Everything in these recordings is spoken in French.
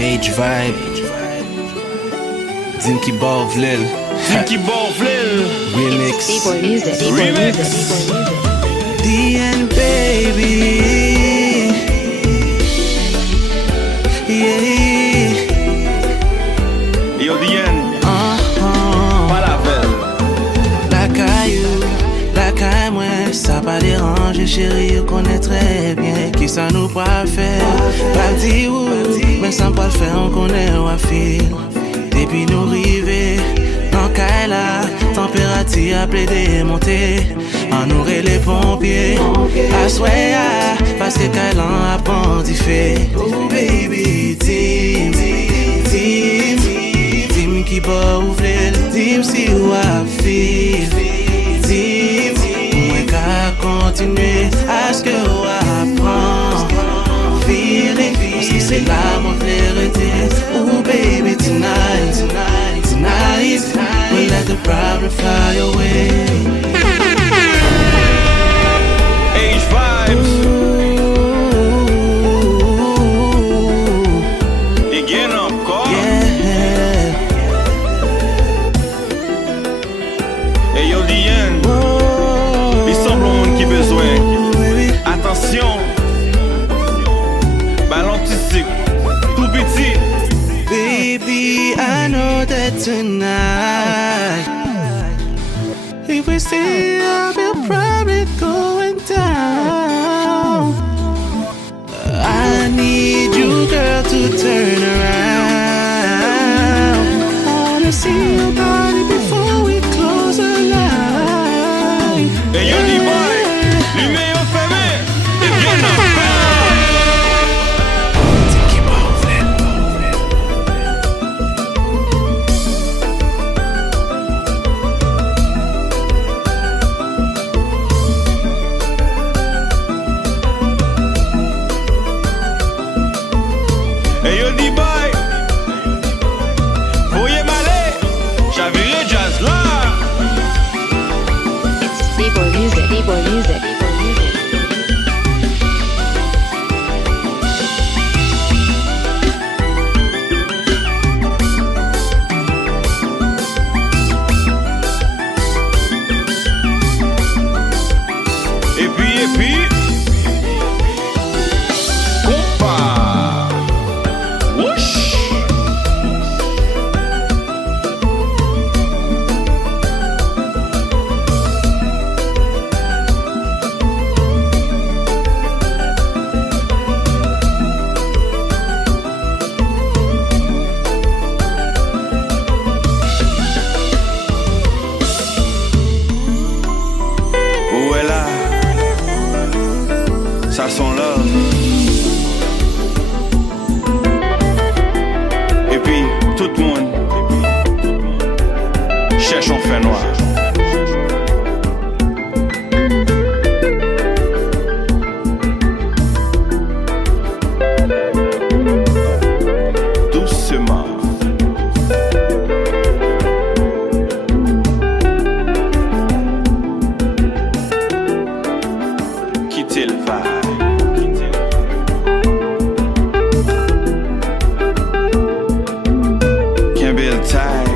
Age Vibe Zinky Borvlil Remix D-Boy Music DN baby Yeah Yo DN Pas la veille La caillou, la caille moi ça pas dérange chérie, je connais très bien qui ça nous pas faire. Pas dit où, mais sans pas le faire on connaît ou à fil. Depuis nous river, dans caille là, température a plaidé monter. En nous les pompiers, à souhait parce que caille en a bandi fait. Oh baby, team qui bat ouvrir, team si ou à fil. Moi qu'à continuer à ce que ou apprend feeling, parce que c'est là mon vérité. Oh baby tonight we'll let the problem fly away. Age Vibes Again encore Yeah. Et yo DN Il semble au monde qui besoin Attention Ballon tissu Tout petit Baby, I know that tonight if we stay up, we'll probably going down. I need you, girl, to turn around. I wanna see your body before we close the line. Et yo D-Boy Lumière fermée Et bien encore Et yo D-Boy Voyez m'aller J'avirai jazz là It's D-Boy Music Et puis Compa Whoosh Où est là Ça son love Et puis tout le monde cherche en fait noir Doucement Quittez le vibe Can't build tight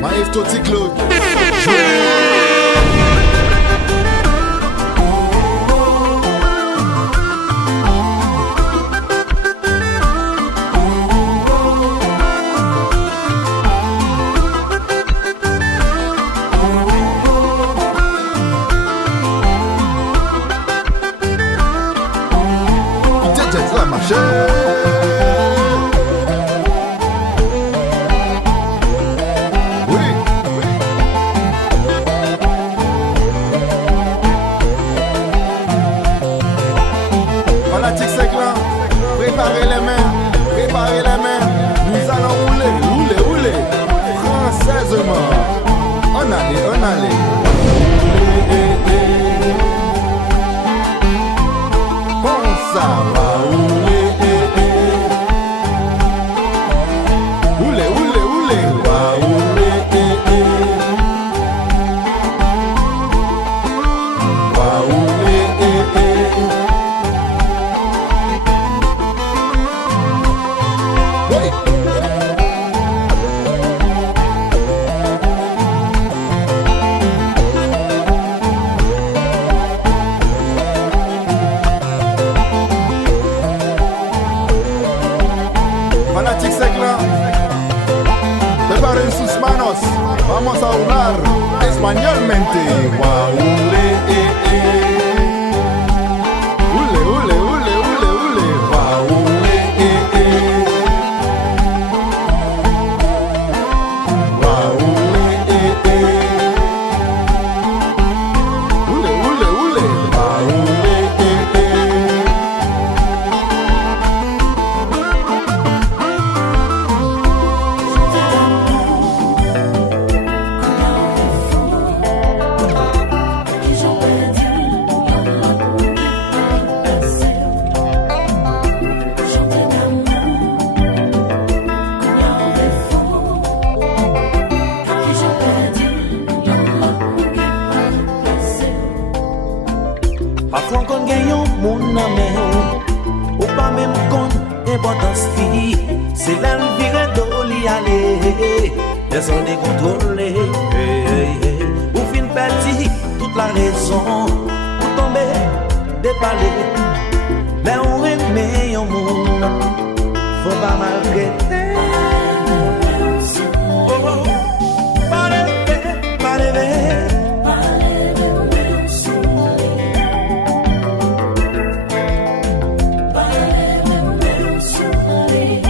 Maïf Toti Claude. a marché. Oui. Fanatique 5 là, préparez les mains, préparez les mains. Nous allons rouler, rouler, rouler. Françaisement. On allait, on allait. Bon, ça va rouler. Rouler, rouler, rouler. Va rouler. Va rouler. Oui. Fanatic 5 là. Preparen sus manos. Vamos a hablar españolmente. Wow, ule, ule, ule, ule, ule, ule. Wow, ule, wow, ule, ule, ule, ule. Wow, ule, Parfois qu'on gagne mon amène ou pas même qu'on importance vie. C'est l'envire d'oli aller. Les on décontrôlés. Ou fin parti toute la raison. Ou tomber des palais. Mais on remet au monde. Faut pas malgré. Oh, oh. Pas rêver, pas rêver.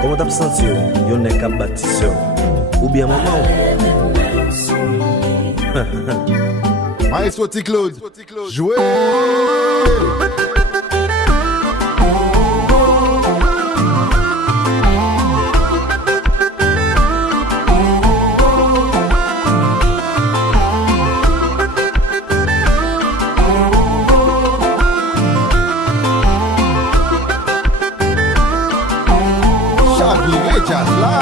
Comment t'as senti yon n'est qu'à bâtisseur ou bien maman? Maestro T-Claude, jouez. Chaviré jazz là.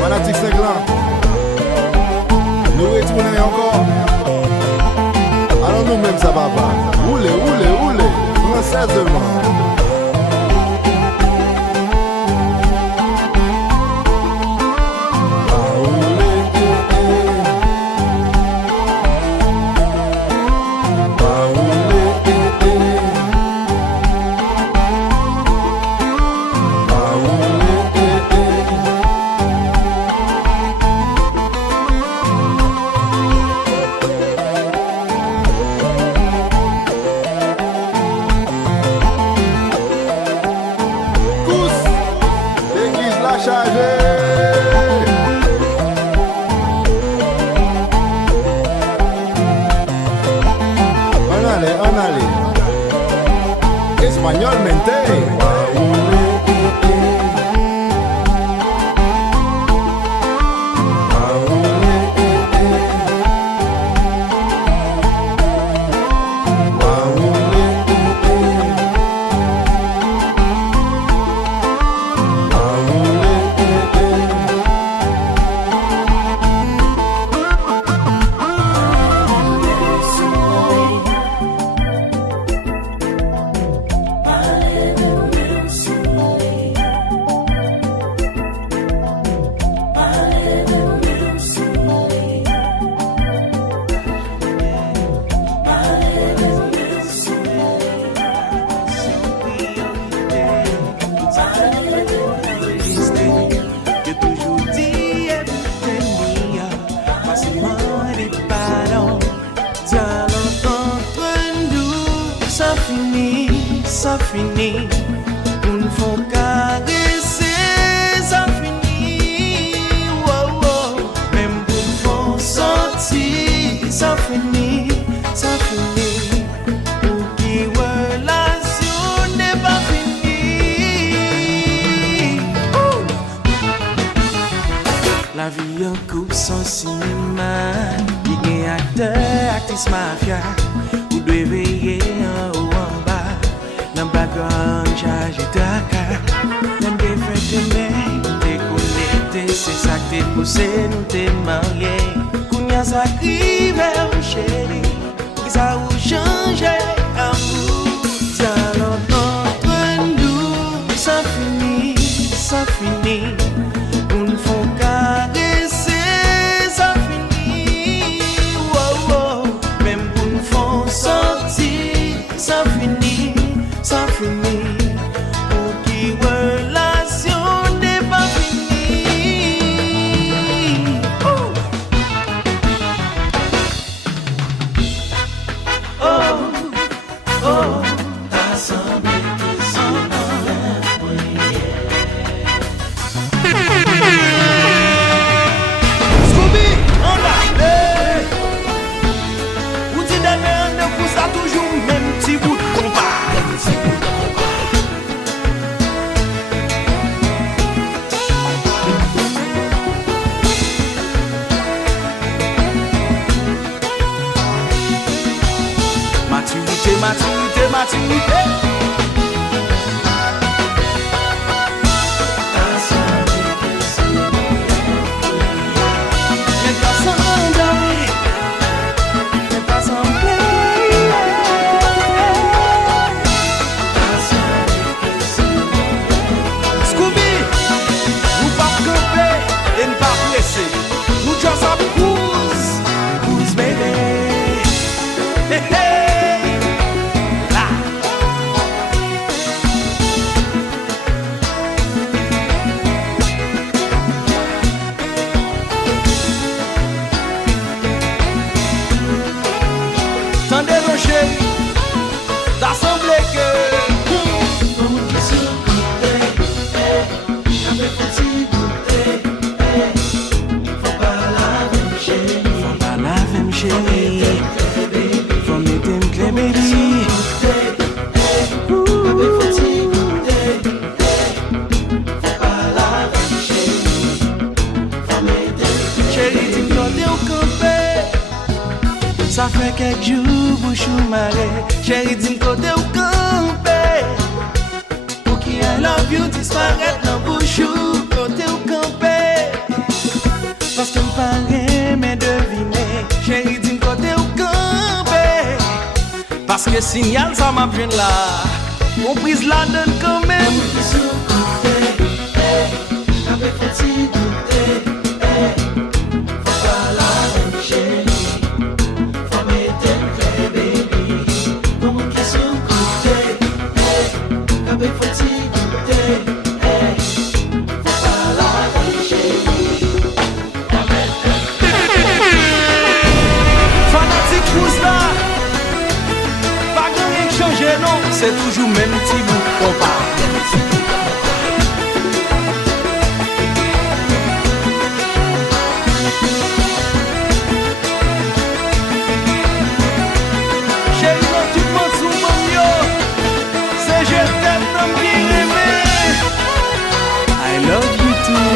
Fanatique 5 là. Nous retournons encore. Alors nous-mêmes ça va pas. Roulez, roulez, roulez. Françaisement. On allait. Espagnolmente. Yon coupe son cinéma. Y'a un acteur, actrice mafia. Ou doit veiller en haut en bas. Dans le background, chargé d'aka. Même des fêtes de mai, t'es connecté. C'est ça que t'es poussé, nous t'es marié. Kounya ça crive, mon chéri. Ça vous change, amour. Talent entre nous, ça finit, ça finit. Nous font caresser, ça finit. Wow, wow. Même pour nous font sortir, ça finit, ça finit. Pour qui relation n'est pas finie. Oh, oh, oh. T'as semblé que c'est maturité. Ça fait quelques jours bouchou maré. Chérie dis côté ou campé. Pour qui I love you disparaître dans bouchou. Côté ou campé. Parce que m'paraît mais deviner. Chérie dis côté ou campé. Parce que signal ça m'a bien là. On prise la donne quand même. Avec fatigue c'est toujours même petit bout qu'on parle. Chérie, non, tu penses sous mon yo. C'est je t'aime comme qui aimé. I love you too.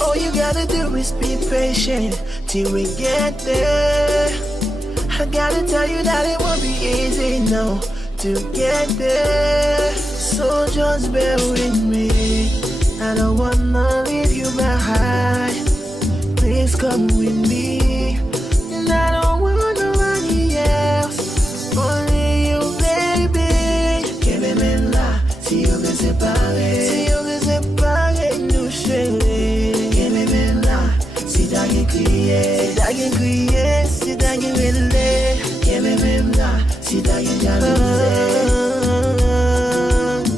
All you gotta do is be patient till we get there. I gotta tell you that it won't be easy, no, to get there. So just bear with me. I don't wanna leave you behind. Please come with me. And I don't want nobody else. Only you, baby. Que me là, si on me séparer. Si on me séparer, nous chérie. Que me là, si t'as qu'à crier. Si t'as qu'à crier, si t'as qu'à rêler. Que me là, si t'as qu'à jalouser.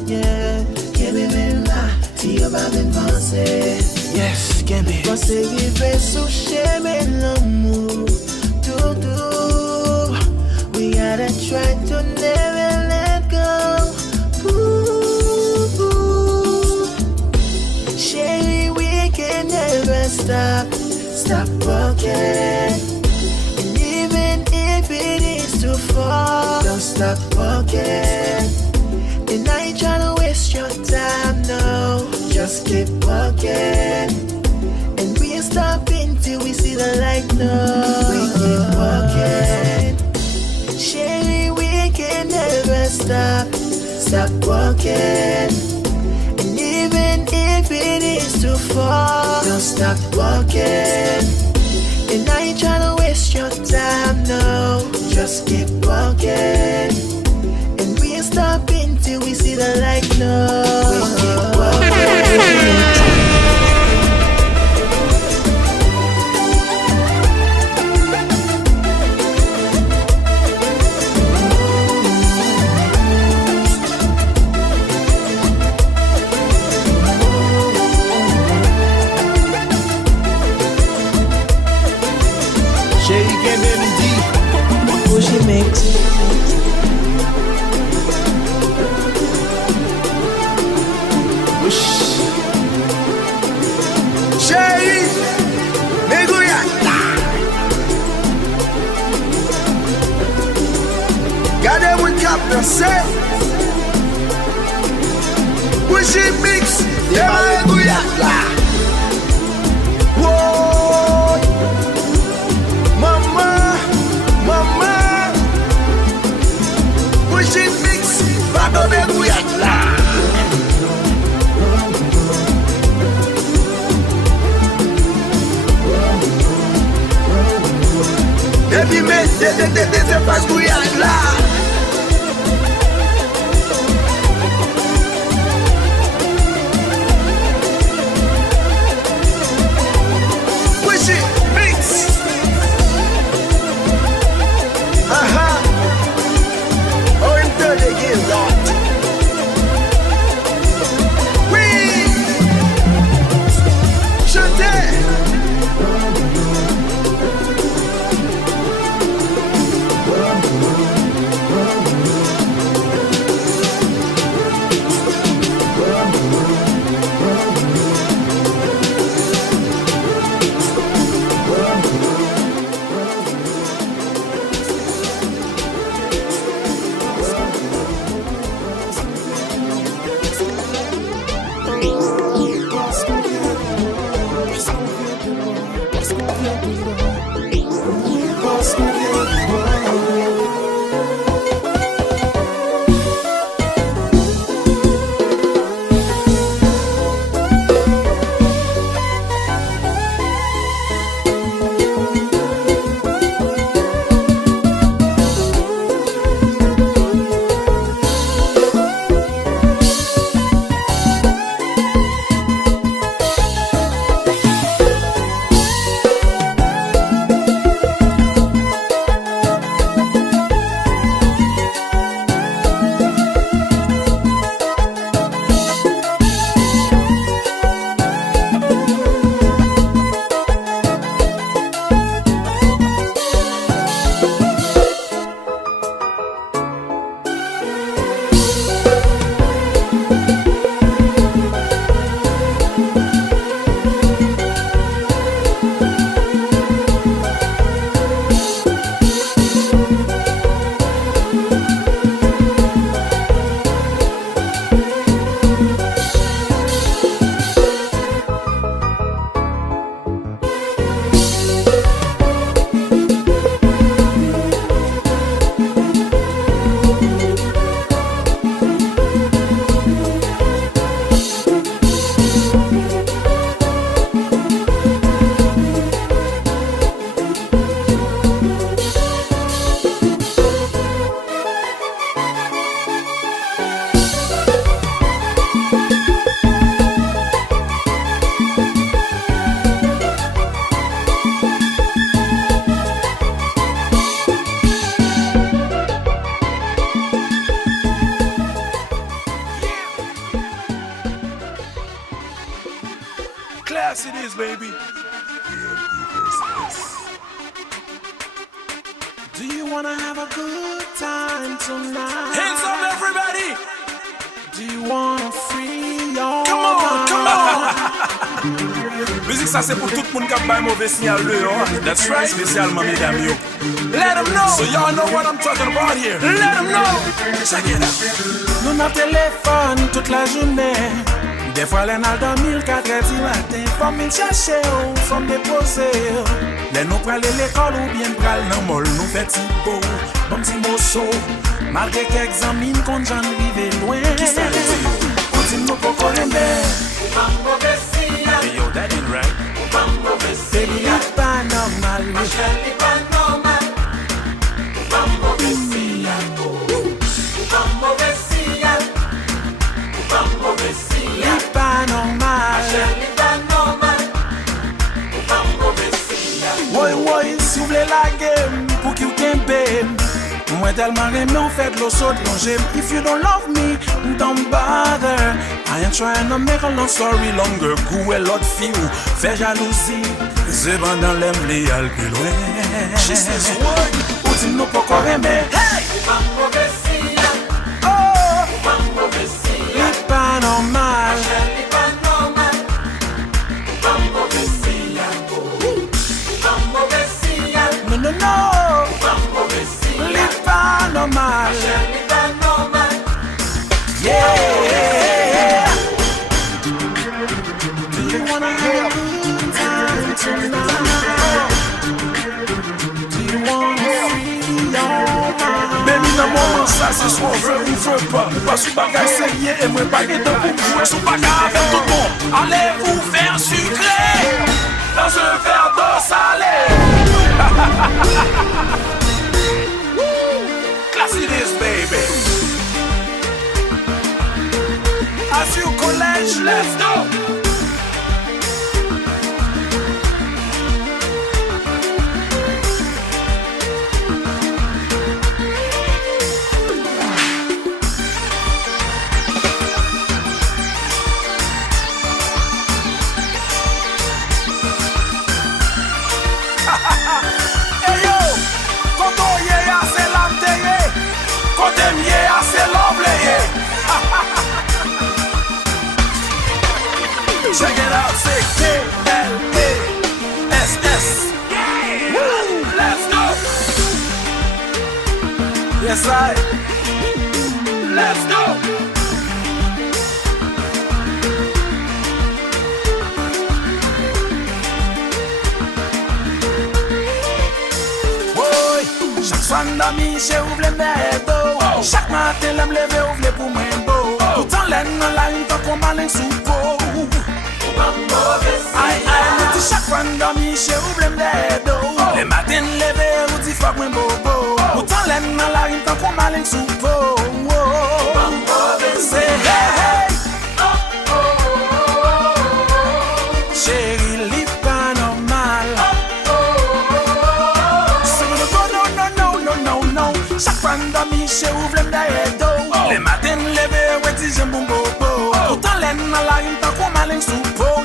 Yeah. Que me là, si on va me penser. Yes, can be. Você vive susheme l'amour, tudo. We gotta try to never let go. Ooh. Shady, we can never stop walking. And even if it is too far, don't stop walking. And I ain't tryna waste your time, no. Just keep walking. And we ain't stopping till we see the light, no. We keep walking. Shady, we can never stop walking. And even if it is too far, don't stop walking. And I ain't tryna waste your time, no. Just keep walking. And we ain't stopping till we see the light, no. We keep walking. She makes Chérie, Meguyata. Gardez mon cap dansé. Bougie mix, y'a Meguyata. Whoa, mama, mama. Bougie mix, pardon Meguyata. Baby, mais c'est pas ce qu'il y a là. Push it, mix. Oh, une deux de guillemets. Oui. Chantez. class it is, baby. Do you wanna have a good time tonight? Hands up, everybody! Do you wanna free your Come on, mind? come on! Musique, ça c'est pour tout le monde qui a pas un mauvais signal dehors. That's right. Spécialement mesdames yo. Let them know. So y'all know what I'm talking about here. Let them know. Check it out. Nous n'a téléphone toute la journée. Des fois les n'a dormir 4h du matin. Femme il chercher ou femme déposer. Les nous prale l'école ou bien pral nan mol. Nous fait ti beau, bon petit morceau. Malgré quelques amis qu'on j'en rive loin. Qui ça veut dire? On dit nous pas qu'on aime. Hey yo, that ain't right. Baby, it's pas normal. It's pas normal. Woy, woy, si vous voulez la game, pour qui vous t'aimez. Moi tellement aimé, on fait de l'eau saute, j'aime. If you don't love me, don't bother. I ain't trying to make a long story longer. Goué l'autre fille ou fait jalousie. C'est pendant l'aime les al plus loin. She says what? Ou dit nous pas qu'on aime. Hey! Oh! C'est pas normal. No, no, no. C'est pas normal. Yeah. Do you wanna have a good time tonight? Do you wanna free your mind? Baby, dans moment ça, c'est soit on veut ou veut pas. Pas sous bagage sérieux et moi pas guetter pour jouer sous bagage avec tout le monde. Allez vous faire sucré dans un verre d'eau salée. Class it is, baby. As you college, let's go. Check it out, say K-L-A-S-S. Woo! Let's go. Yes, I. Let's go. Woy, chaque soir d'amis, chez ouvre les médos. Chaque matin, l'aime lever, ouvre pour moi beau. Pourtant, l'aine dans la rue, tant qu'on malin sous peau. Aïe, aïe, nous dit chaque fois d'amis, chez ouvre les médos. Les matins, lever, ou dit fuck moi bobo. Pourtant, l'aine dans la rue, tant qu'on malin sous peau. C'est hey, chérie, l'île pas normal. No. Chaque fois d'amis, chez ouvre les médos. Les matins, lever, ou dit j'aime mon bobo. Pourtant, l'aine dans la rue, tant qu'on malin sous peau.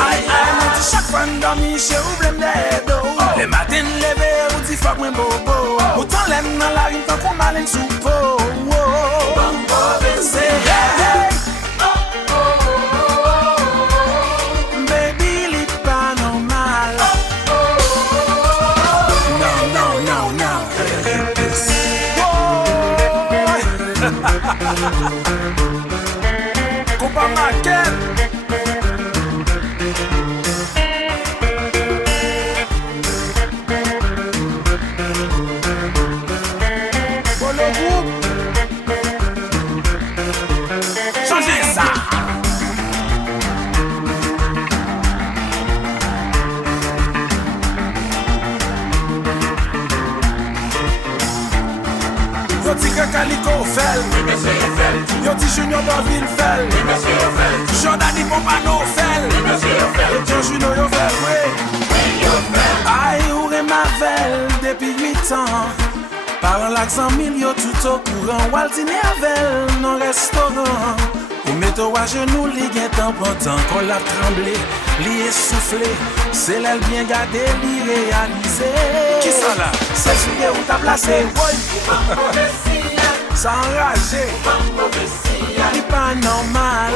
Aïe, nous dit chaque fois d'amis, chez ouvre les médos. Les matins, lever, ou dit fuck moi bobo. Pourtant, l'aine dans la rue, tant qu'on malin sous peau. C'est hey, baby, l'est pas normal. No. Compa maquette. Pour le groupe, Changez ça. yo ti que Calico fel, yo ti Junior Baville fel, Jordani Pompano fel, et John Juno yo fel, oui. Aïe, ou Mavel depuis 8 ans. Par l'accent mille yo tout au courant. Waltine Avel non restaurant. Ou met Mettez-vous à genoux, li gen temps pendant qu'on l'a tremblé, li essoufflé, c'est là bien gardé, li réalisé. Qui ça là? C'est celui où t'as placé. Ça enragé, li pas normal.